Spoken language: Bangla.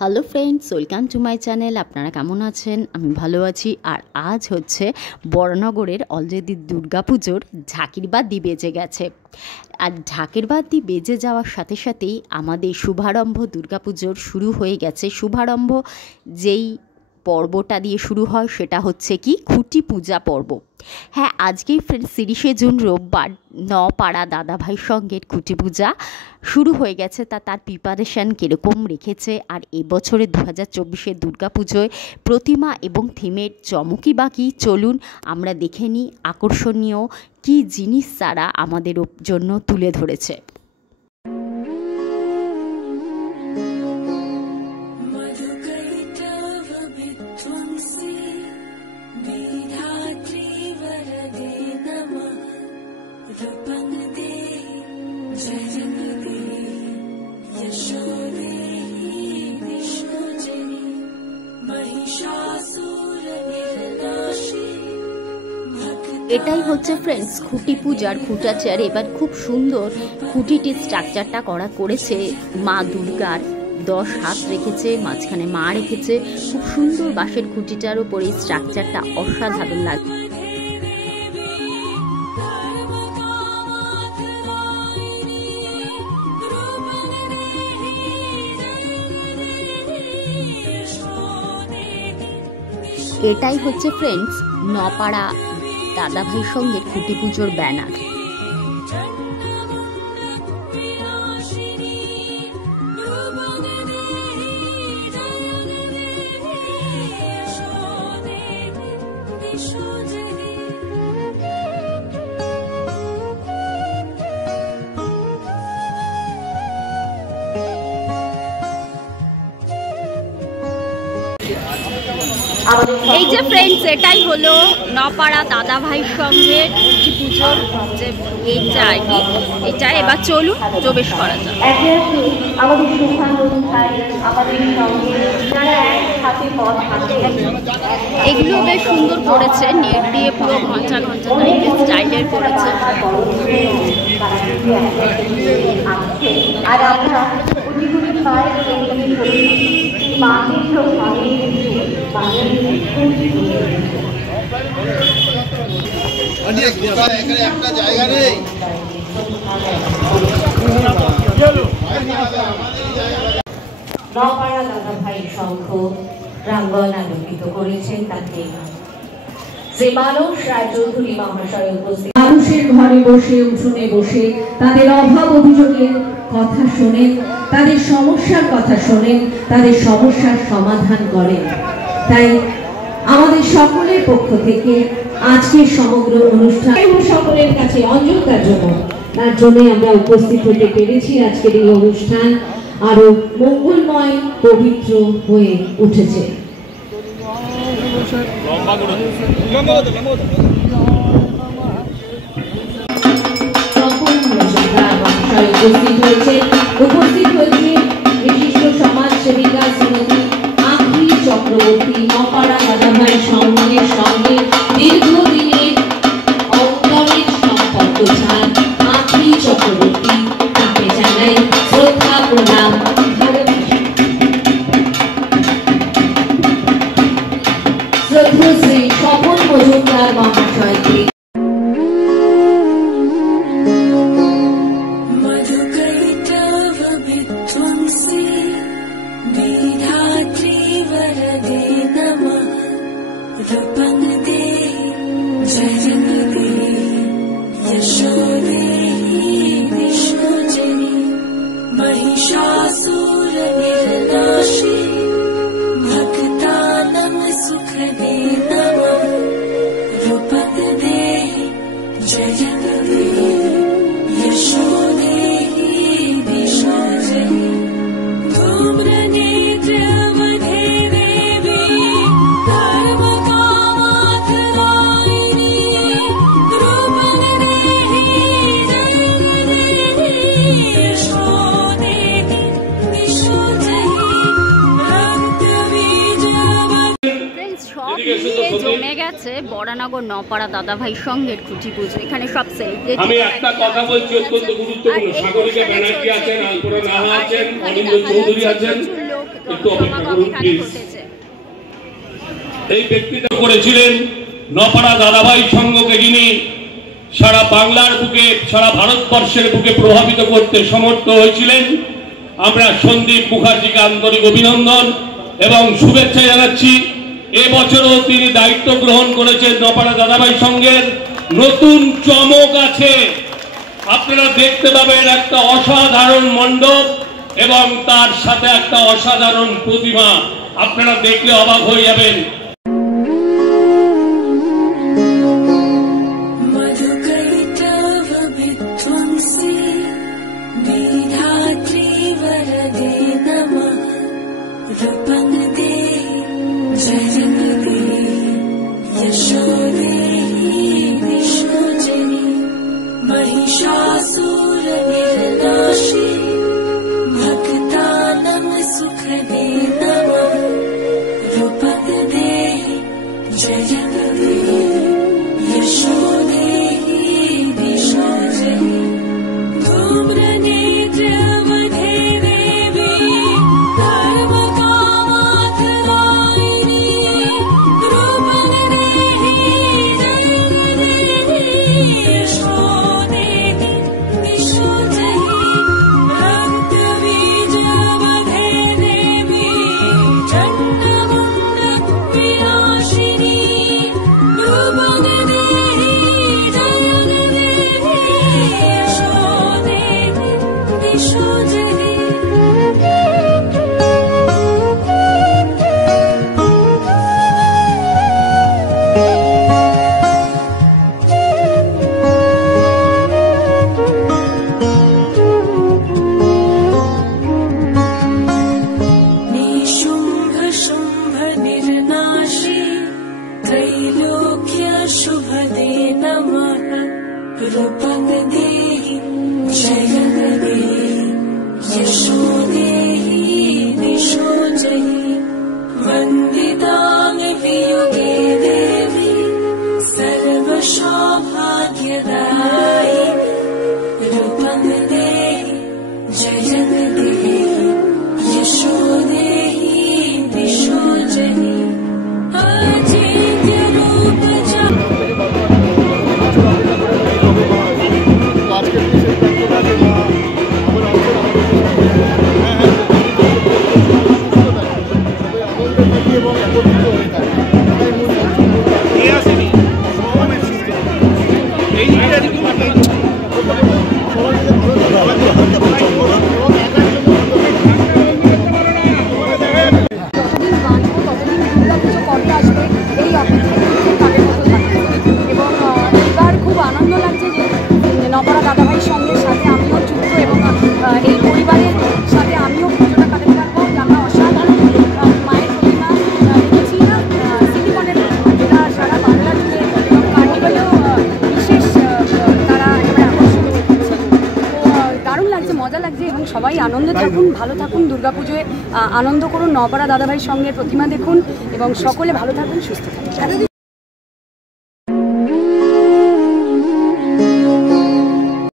Hello friends, welcome to my channel. আপনারা কেমন আছেন? আমি ভালো আছি। আর আজ হচ্ছে বড়নগরের অলরেডি দুর্গাপুজোর ঝাঁকির বাদ্যি বেজে গেছে। আর ঝাঁকির বাদ্যি বেজে যাওয়ার সাথে সাথেই আমাদের শুভারম্ভ দুর্গাপুজোর শুরু হয়ে গেছে। শুভারম্ভ যেই পর্বটা দিয়ে শুরু হয় সেটা হচ্ছে কি খুঁটি পূজা পর্ব। হ্যাঁ, আজকেই ফ্রেন্ডস 30শে জুন রোববার নপাড়া দাদাভাই সঙ্গের খুঁটি পূজা শুরু হয়ে গেছে। তার প্রিপারেশান কীরকম রেখেছে আর এবছরে 2024-এর দুর্গাপুজোয় প্রতিমা এবং থিমের চমকই বাকি, চলুন আমরা দেখে নিই আকর্ষণীয় কী জিনিস তারা আমাদের জন্য তুলে ধরেছে। এটাই হচ্ছে ফ্রেন্ডস খুঁটি পূজার খুঁটা চেয়ার। এবার খুব সুন্দর খুঁটিটির স্ট্রাকচারটা করেছে মা দুর্গার 10 হাত রেখেছে, মাঝখানে মা রেখেছে। খুব সুন্দর বাঁশের খুঁটিটার উপর এই স্ট্রাকচারটা অসাধারণ লাগে। এটাই হচ্ছে ফ্রেন্ডস নপাড়া দাদাভাই সঙ্গের খুঁটি পুজোর ব্যানার। এই যে ফ্রেন্ডস, এটাই হলো নপাড়া দাদাভাই সঙ্গে খুঁটি পুজোর যে এইটা আর কি। এটা এবার চলুন প্রবেশ করা যায়। এগুলো বেশ সুন্দর করেছে, নেট দিয়ে পুরো ঘঞ্চা ঘঞ্চা টাইপের স্টাইলের করেছে। আর আমরা একটা জায়গা নেই। নপাড়া দাদাভাই সংঘ প্রাঙ্গণ আলোকিত করেছেন তাকে শ্রী মানস রায়চৌধুরী মহাশয় উপস্থিত। মানুষের ঘরে বসে উঠোনে বসে তাদের অভাব অভিযোগের কথা শোনেন, তাদের সমস্যার কথা শোনেন, তাদের সমস্যার সমাধান করেন। তাই আমাদের সকলের পক্ষ থেকে আজকের সমগ্র অনুষ্ঠান সকলের কাছে অঞ্জলতার জন্য তার জন্য আমরা উপস্থিত হতে পেরেছি। আজকের এই অনুষ্ঠান আরো মঙ্গলময় পবিত্র হয়ে উঠেছে। উপস্থিত হয়েছে বিশিষ্ট সমাজসেবিকা শ্রীমতী আখি চক্রবর্তী, নপাড়া দাদাভাই সংঘের সঙ্গে দীর্ঘদিনের অন্তরের সম্পর্ক ছাড় আখি চক্রবর্তী, তাকে জানাই শ্রদ্ধা প্রণাম ভালোবাসা। শ্রদ্ধশ্রী স্বপন মজুমদার মহাশয়কে জমে গেছে বড়নগর নপাড়া দাদাভাই সঙ্গের খুঁটি পুজো। এখানে সব সেলিব্রেট। আমি একটা কথা বলছি অত্যন্ত গুরুত্বপূর্ণ। সাগরিকা ব্যানার্জি আছেন, আলপনা নাহা আছেন, অনিন্দ চৌধুরী আছেন, একটু অপেক্ষা করুন প্লিজ। এই ব্যক্তিত্ব করেছিলেন নপাড়া দাদাভাই সংঘকে, যিনি সারা বাংলার বুকে, সারা ভারতবর্ষের বুকে প্রভাবিত করতে সমর্থ হয়েছিলেন। আমরা সন্দীপ মুখার্জিকে আন্তরিক অভিনন্দন এবং শুভেচ্ছা জানাচ্ছি। এবছরও তিনি দায়িত্ব গ্রহণ করেছেন নপাড়া দাদাভাই সংঘের। নতুন চমক আছে, আপনারা দেখতে পাবেন একটা অসাধারণ মণ্ডপ এবং তার সাথে একটা অসাধারণ প্রতিমা, আপনারা দেখলে অবাক হয়ে যাবেন। নপাড়া দাদাভাই সঙ্গের সাথে আমিও যুক্ত এবং এই পরিবারের সাথে আমিও পুজোটা কাটাতে পারবো। আমরা অসাধারণ মায়ের প্রতিমা দেখেছি সিটিকনের, যেটা সারা বাংলা জুড়ে এবং কার্নিভালেও বিশেষ তারা একেবারে আকর্ষিত হচ্ছে। তো দারুণ লাগছে, মজা লাগছে এবং সবাই আনন্দে থাকুন, ভালো থাকুন, দুর্গাপুজোয় আনন্দ করুন, নপাড়া দাদাভাই সঙ্গের প্রতিমা দেখুন এবং সকলে ভালো থাকুন, সুস্থ থাকুন।